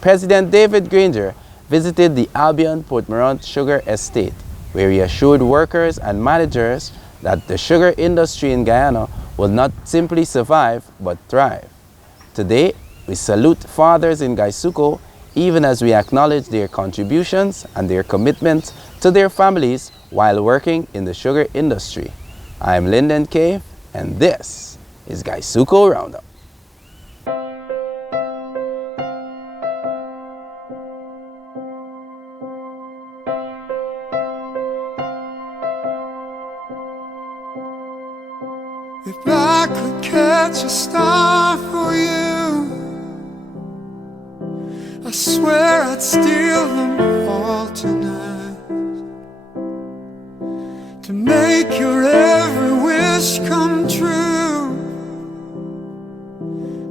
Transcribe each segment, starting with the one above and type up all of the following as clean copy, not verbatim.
President David Granger visited the Albion Port-Morant Sugar Estate, where he assured workers and managers that the sugar industry in Guyana will not simply survive but thrive. Today, we salute fathers in Guysuco even as we acknowledge their contributions and their commitment to their families while working in the sugar industry. I'm Lyndon Cave, and this is Guysuco Roundup. If I could catch a star for you, I swear I'd steal them all tonight, to make your every wish come true,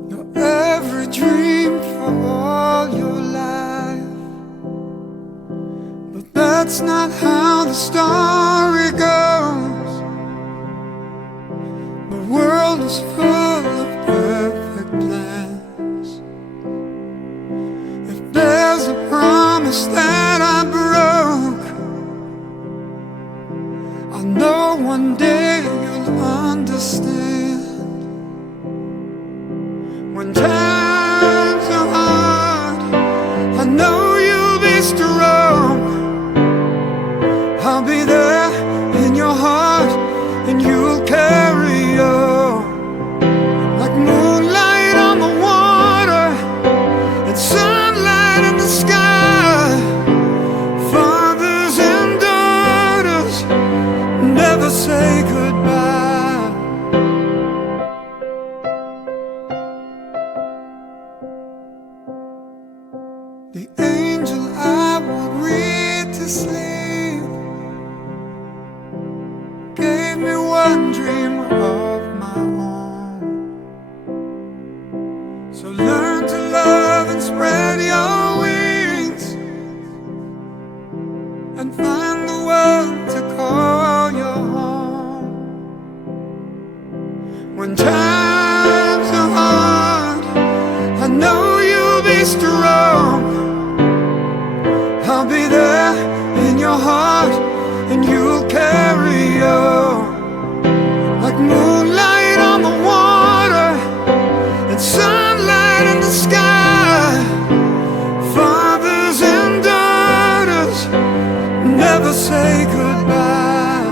your every dream for all your life. But that's not how the story goes. The world is full of perfect plans. If there's a promise that I broke, I know one day you'll understand. When times are hard, I know you'll be strong. I'll be there in your heart, and you'll carry on. Like moonlight on the water and sunlight in the sky, fathers and daughters never say goodbye. The angel I would read to sleep gave me one dream of my own. So learn to love and spread your wings, and find the world to call your home. When times are hard, I know you'll be strong. I'll be there in your heart, and you'll carry on. Like moonlight on the water and sunlight in the sky, fathers and daughters never say goodbye.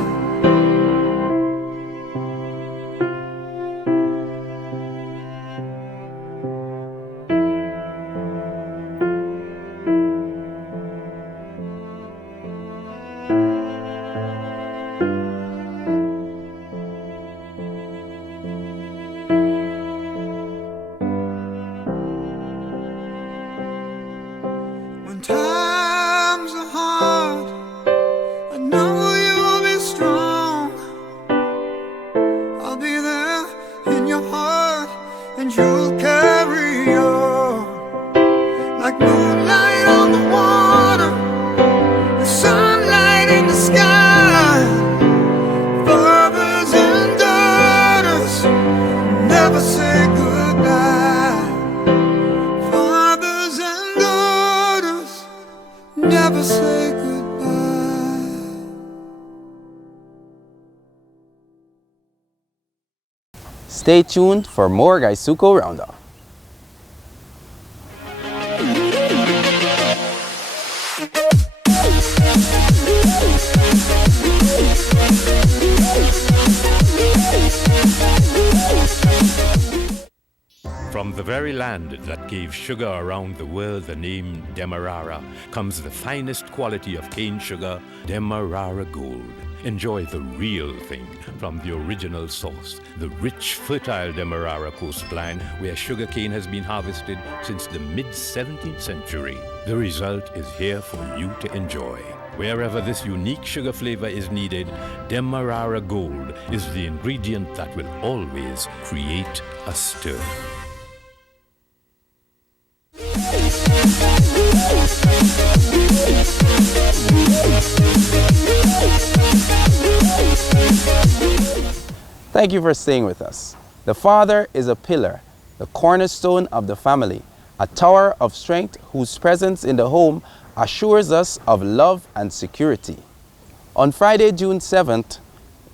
When times are hard, I know you'll be strong. I'll be there in your heart, and you'll carry on. Like moonlight on the water and sunlight in the sky, fathers and daughters never say goodbye. Fathers and daughters never say goodbye. Stay tuned for more Guysuco Roundup. From the very land that gave sugar around the world the name Demerara comes the finest quality of cane sugar, Demerara Gold. Enjoy the real thing from the original source, the rich, fertile Demerara coastline where sugarcane has been harvested since the mid-17th century. The result is here for you to enjoy. Wherever this unique sugar flavor is needed, Demerara Gold is the ingredient that will always create a stir. Thank you for staying with us. The father is a pillar, the cornerstone of the family, a tower of strength whose presence in the home assures us of love and security. On Friday, June 7th,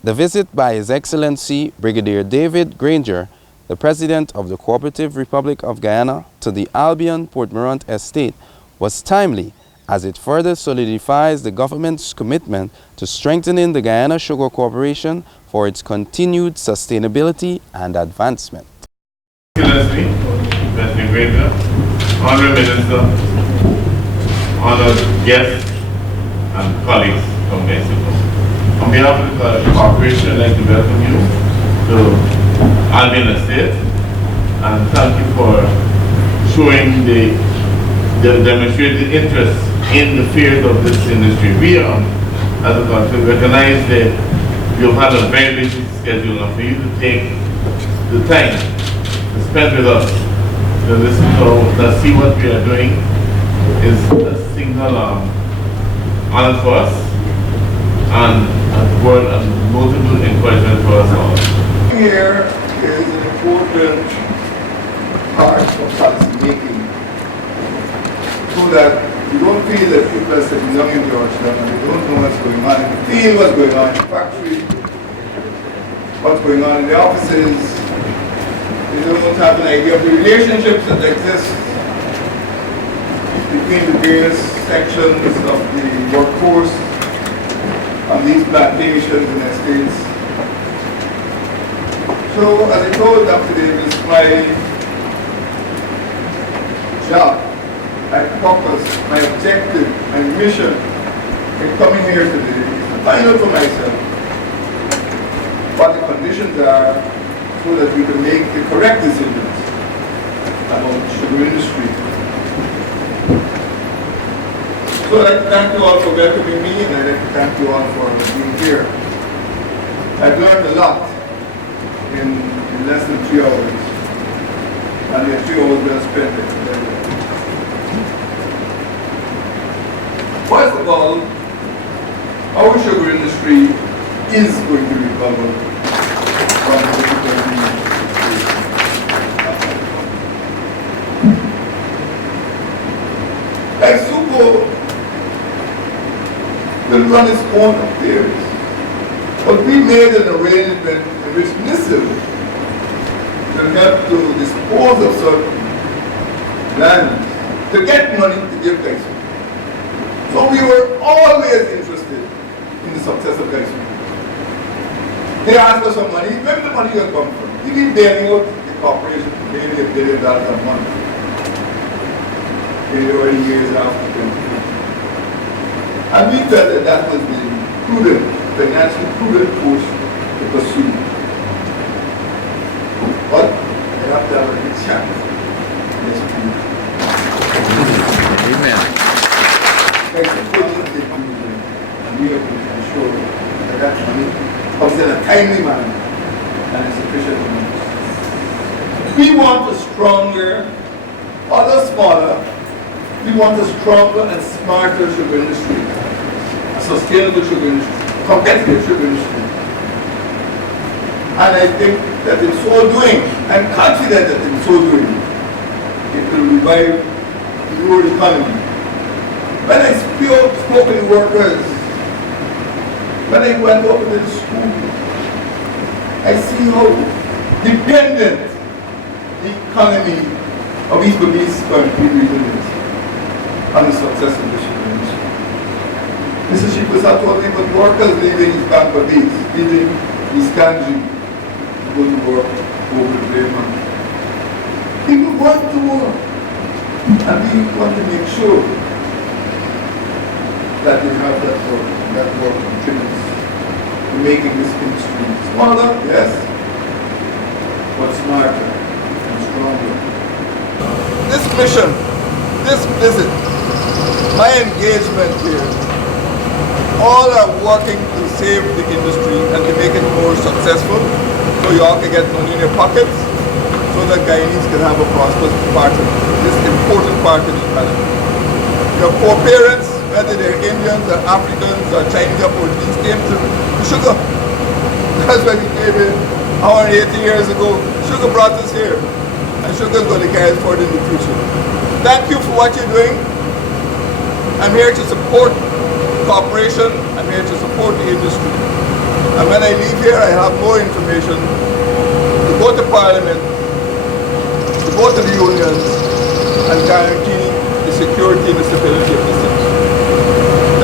the visit by His Excellency Brigadier David Granger, the President of the Cooperative Republic of Guyana, to the Albion Port Morant estate was timely as it further solidifies the government's commitment to strengthening the Guyana Sugar Corporation for its continued sustainability and advancement. Excellency, President Granger, Honorable Minister, honored guests and colleagues from Guysuco. On behalf of the corporation, I'd like to welcome you to Albion Estate and thank you for showing the demonstrated interest in the field of this industry. We as a country, recognize that you've had a very busy schedule, and for you to take the time to spend with us to listen to see what we are doing is a signal honor for us and a word and notable encouragement for us all. Here is an important part of policy making, so that you don't feel that people are sitting down in Georgetown and they don't know what's going on, and they feel what's going on in the factory, what's going on in the offices. They don't have an idea of the relationships that exist between the various sections of the workforce on these plantations and estates. So, as I told Dr. Davis, my job, my purpose, my objective, my mission in coming here today is to find out for myself what the conditions are so that we can make the correct decisions about the sugar industry. So I'd like to thank you all for welcoming me, and I'd like to thank you all for being here. I've learned a lot in less than 3 hours, and they're 3 hours well spent. First of all, our sugar industry is going to recover from the difficulties. Guysuco will run its own affairs, but we made an arrangement in which NISIL will help to dispose of certain lands to get money to give Guysuco. So we were always interested in the success of Guysuco. They asked us for money. Where did the money will come from? We've been bailing out the corporation for maybe $1 billion a month in the early years after 2015. And we felt that that was the prudent, financially prudent course to pursue. But I have to have a good chance. Yes, please. Amen. Guysuco is inclusion, and we have to ensure that that money comes in a timely manner and in sufficient amounts. We want a stronger, other smaller, we want a stronger and smarter sugar industry, a sustainable sugar industry, a competitive sugar industry. And I think that in so doing, I'm confident that in so doing, it will revive the rural economy. When I spoke with the workers, when I went over to the school, I see how dependent the economy of East Berbice country really is on the success of the sugar industry. Mr. Shipasa told me, but workers leaving East Berbice, leaving East Kanji, to go to work over the Raymond. People want to work, and we want to make sure that they have that work contributes to making this industry smaller, yes, but smarter and stronger. This mission, this visit, my engagement here, all are working to save the industry and to make it more successful so you all can get money in your pockets so that Guyanese can have a prosperous part of this important part of the economy. Your poor parents, whether they're Indians or Africans or Chinese or Portuguese, came to sugar. That's when we came in 180 years ago. Sugar brought us here. And and sugar is going to carry us forward in the future. Thank you for what you're doing. I'm here to support cooperation. I'm here to support the industry. And when I leave here, I have more information to go to Parliament, to go to the unions, and guarantee the security and the stability of the system.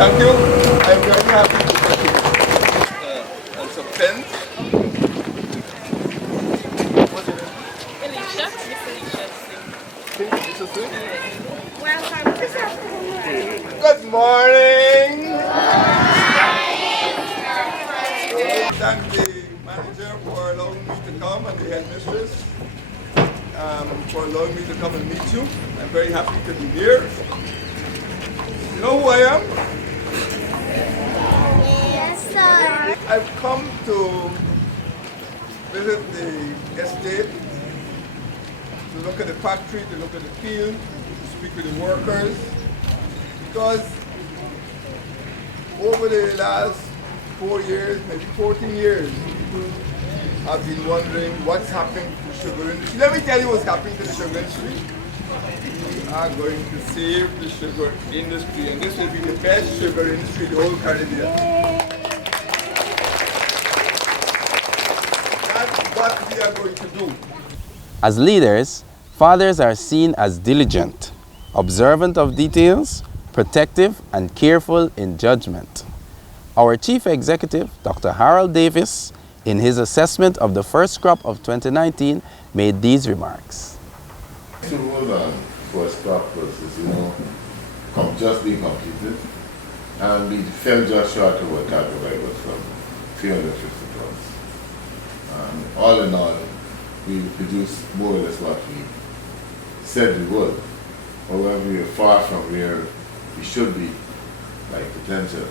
Thank you. I'm very happy to participate. And some pens. What's your name? Alicia, Miss Alicia. Alicia Singh? Welcome. Good morning. Thank the manager for allowing me to come and the headmistress for allowing me to come and meet you. I'm very happy to be here. You know who I am? Yes, sir. I've come to visit the estate, to look at the factory, to look at the field, to speak with the workers, because over the last 4 years, maybe 14 years, people have been wondering what's happening to the sugar industry. Let me tell you what's happening to the sugar industry. We are going to save the sugar industry, and this will be the best sugar industry in the whole Caribbean. That's what we are going to do. As leaders, fathers are seen as diligent, observant of details, protective, and careful in judgment. Our Chief Executive, Dr. Harold Davis, in his assessment of the first crop of 2019, made these remarks. The rule first crop was, just being completed, and we fell just short of what calculated was from 350 tons. All in all, we produced more or less what we said we would. However, we are far from where we should be by potential.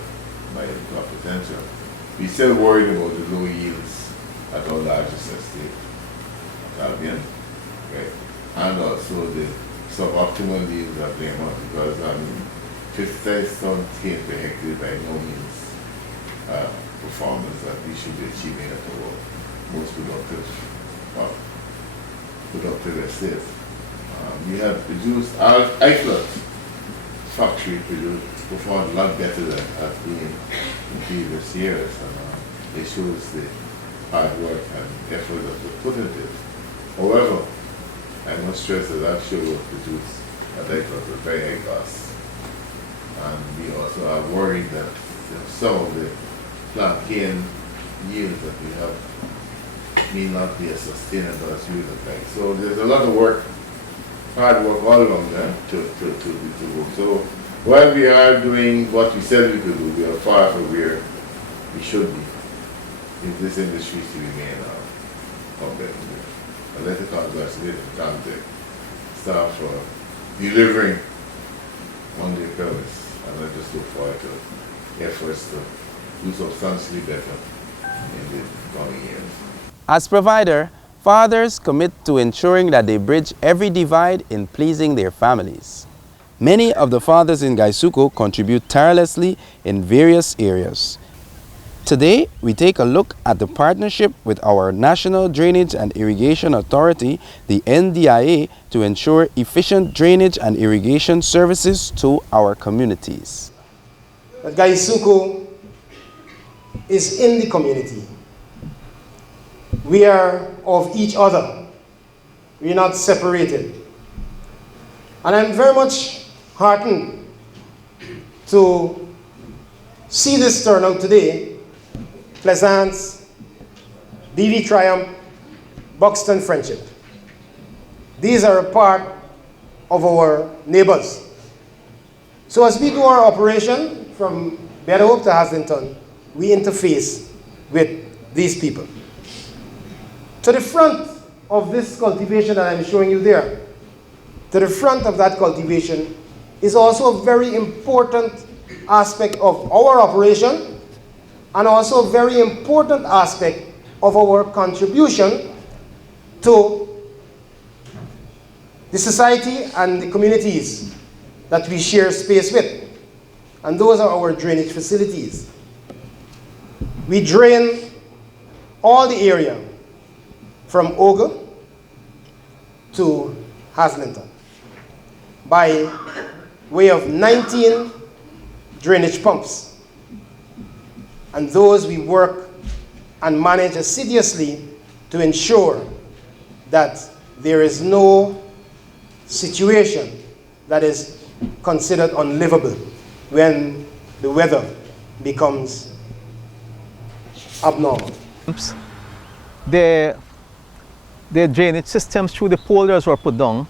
We still worried about the low yields at our largest estate, Albion, right? And also the suboptimal yields at Blaymont, because 50,000 cane per hectare by no means performance that we should be achieving at our most productive estate. We have produced our iFlux factory performed a lot better than has been in previous years, and it shows the hard work and effort that was put into it. However, I must stress that that sugar was produced at iFlux at very high cost, and we also are worried that some of the plantain yields that we have may not be as sustainable as we would like. So there's a lot of work, hard work all along there to work. So while we are doing what we said we could do, we are far from where we should be if this industry is to remain competitive. I'd like to congratulate the staff for delivering on their promise, and I just look forward to efforts to do substantially better in the coming years. As provider, fathers commit to ensuring that they bridge every divide in pleasing their families. Many of the fathers in Guysuco contribute tirelessly in various areas. Today, we take a look at the partnership with our National Drainage and Irrigation Authority, the NDIA, to ensure efficient drainage and irrigation services to our communities. Guysuco is in the community. We are of each other. We are not separated. And I'm very much heartened to see this turnout today. Plaisance, BV Triumph, Buxton Friendship. These are a part of our neighbors. So as we do our operation from Better Hope to Haslington, we interface with these people. To the front of this cultivation that I'm showing you there, to the front of that cultivation is also a very important aspect of our operation and also a very important aspect of our contribution to the society and the communities that we share space with. And those are our drainage facilities. We drain all the area from Oga to Haslington by way of 19 drainage pumps. And those we work and manage assiduously to ensure that there is no situation that is considered unlivable when the weather becomes abnormal. The drainage systems through the polders were put down.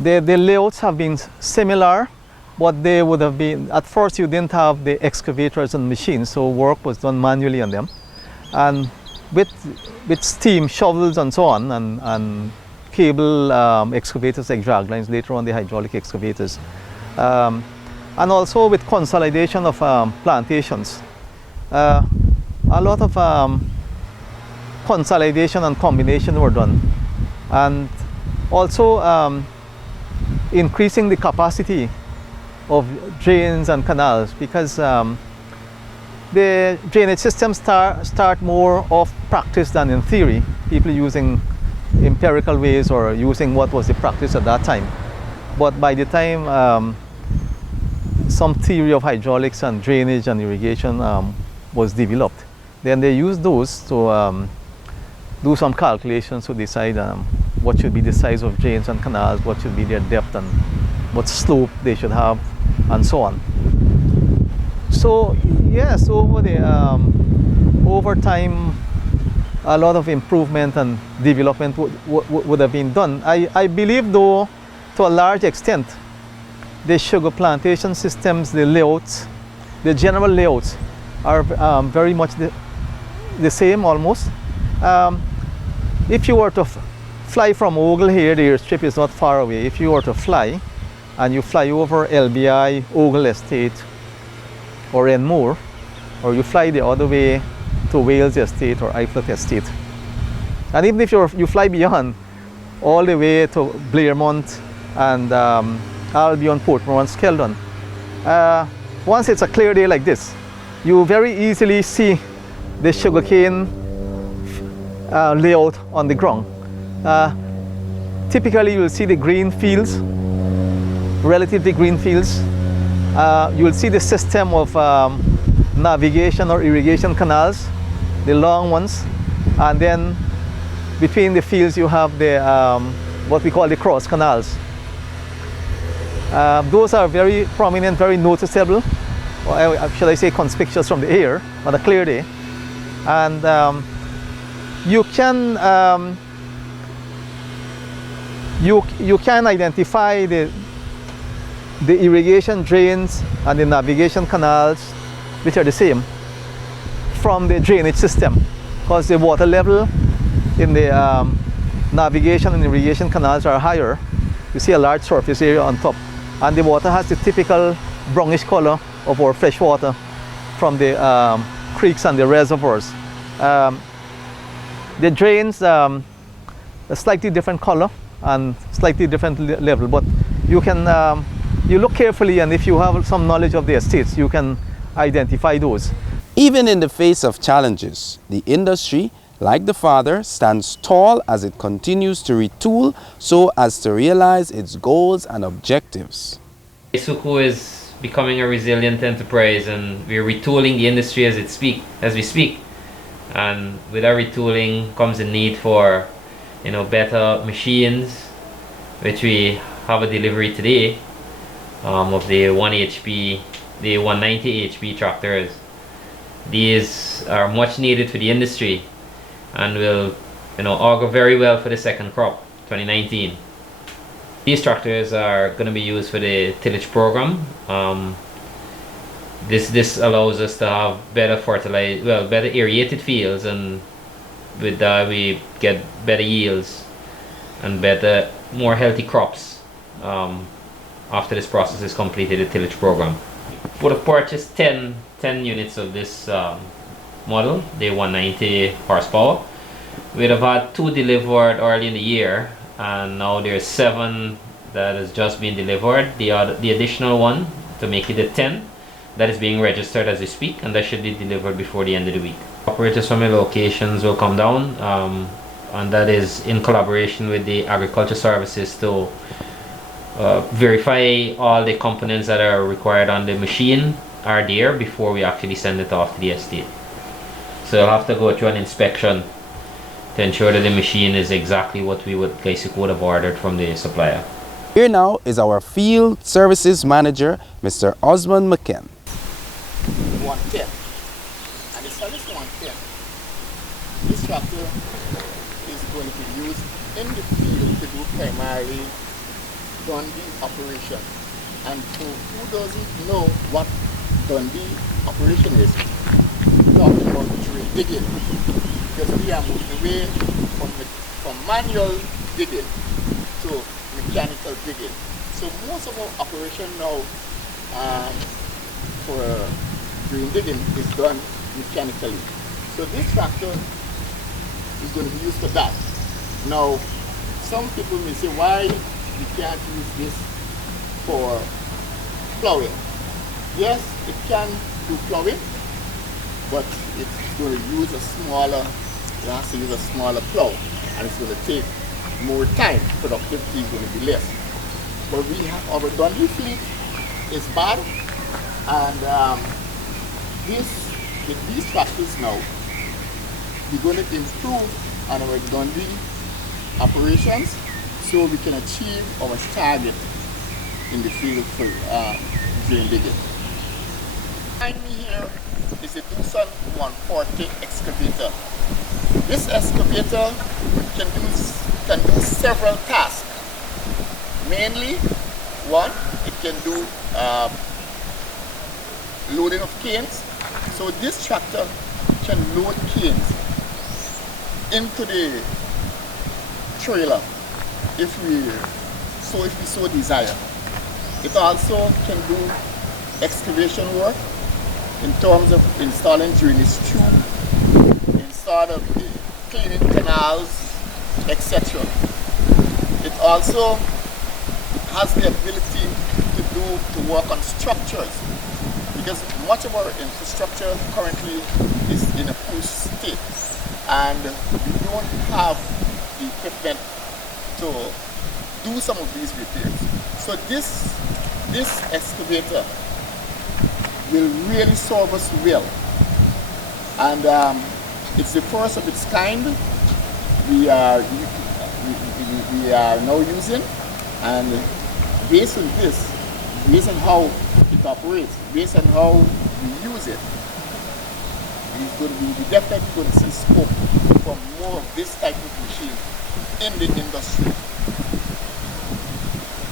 The layouts have been similar, but they would have been, at first you didn't have the excavators and machines, so work was done manually on them. And with steam shovels and so on, and cable excavators like draglines, later on the hydraulic excavators, and also with consolidation of plantations. A lot of consolidation and combination were done, and also increasing the capacity of drains and canals, because the drainage systems start more of practice than in theory, people using empirical ways or using what was the practice at that time. But by the time some theory of hydraulics and drainage and irrigation was developed, then they used those to do some calculations to decide what should be the size of drains and canals, what should be their depth and what slope they should have, and so on. So yes, over time, a lot of improvement and development would have been done. I believe, though, to a large extent, the sugar plantation systems, the layouts, the general layouts are very much the same almost. If you were to fly from Ogle here, the airstrip is not far away. If you were to fly, and you fly over LBI, Ogle Estate, or Enmore, or you fly the other way to Wales Estate or Iflet Estate. And even if you fly beyond, all the way to Blairmont and Albion, Portmore and Skeldon, once it's a clear day like this, you very easily see the sugarcane layout on the ground. Typically you'll see the green fields, relatively green fields. You'll see the system of navigation or irrigation canals, the long ones, and then between the fields you have the what we call the cross canals. Those are very prominent, very noticeable, or should I say conspicuous from the air on a clear day. And you can identify the irrigation drains and the navigation canals, which are the same, from the drainage system, because the water level in the navigation and irrigation canals are higher. You see a large surface area on top, and the water has the typical brownish color of our fresh water from the creeks and the reservoirs. The drains a slightly different color and slightly different level, but you can you look carefully, and if you have some knowledge of the estates, you can identify those. Even in the face of challenges, the industry, like the father, stands tall as it continues to retool so as to realize its goals and objectives. Guysuco is becoming a resilient enterprise, and we're retooling the industry as we speak. And with our retooling comes the need for, better machines, which we have a delivery today of the 1 HP, the 190 HP tractors. These are much needed for the industry and will, augur very well for the second crop, 2019. These tractors are going to be used for the tillage program. This allows us to have better better aerated fields, and with that we get better yields and more healthy crops after this process is completed, the tillage program. Would have purchased 10 units of this model, the 190 horsepower. We'd have had 2 delivered early in the year, and now there's 7 that has just been delivered. The additional one to make it a 10 that is being registered as we speak, and that should be delivered before the end of the week. Operators from the locations will come down. and that is in collaboration with the Agriculture Services to verify all the components that are required on the machine are there before we actually send it off to the estate. So I'll have to go through an inspection to ensure that the machine is exactly what Guysuco would have ordered from the supplier. Here now is our Field Services Manager, Mr. Osmond McKen. 110. And the service 110, this tractor is going to be used in the field to do primarily Dundee operation. And for who doesn't know what Dundee operation is, we're talking about digging. Because we are moving away from manual digging to mechanical digging. So most of our operation now for green digging is done mechanically. So this tractor is going to be used for that. Now, some people may say, why you can't use this for plowing? Yes, it can do plowing, but it's going to use a smaller, it has to use a smaller plow, and it's going to take more time. Productivity is going to be less. But we have our Dundee fleet is bad, and with these tractors now, we're going to improve on our Dundee operations so we can achieve our target in the field for grain digging. Behind me here is the Doosan 140 excavator. This excavator can do several tasks. Mainly, one, it can do loading of canes. So this tractor can load canes into the trailer if we so desire. It also can do excavation work in terms of installing drainage tube, inside of the cleaning canals, etc. It also has the ability to work on structures, because much of our infrastructure currently is in a poor state, and we don't have the equipment to do some of these repairs. So this excavator will really serve us well, and it's the first of its kind we are now using, and based on this, based on how it operates, based on how we use it, we definitely going to see scope for more of this type of machine in the industry.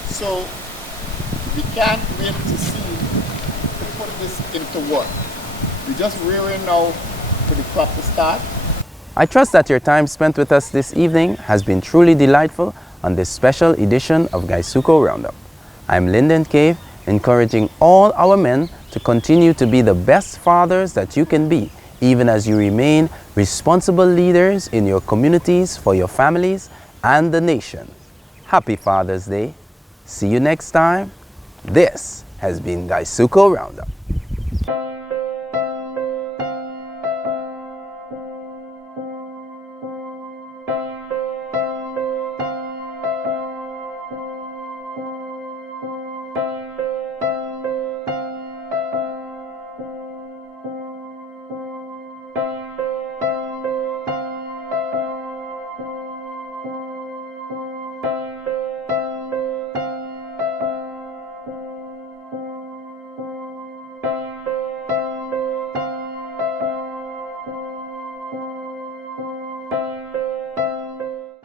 So we can't wait to see put this into work. We're just rearing now for the crop to start. I trust that your time spent with us this evening has been truly delightful on this special edition of Guysuco Roundup. I'm Lyndon Cave, encouraging all our men to continue to be the best fathers that you can be, even as you remain responsible leaders in your communities, for your families and the nation. Happy Father's Day. See you next time. This has been Guysuco Roundup.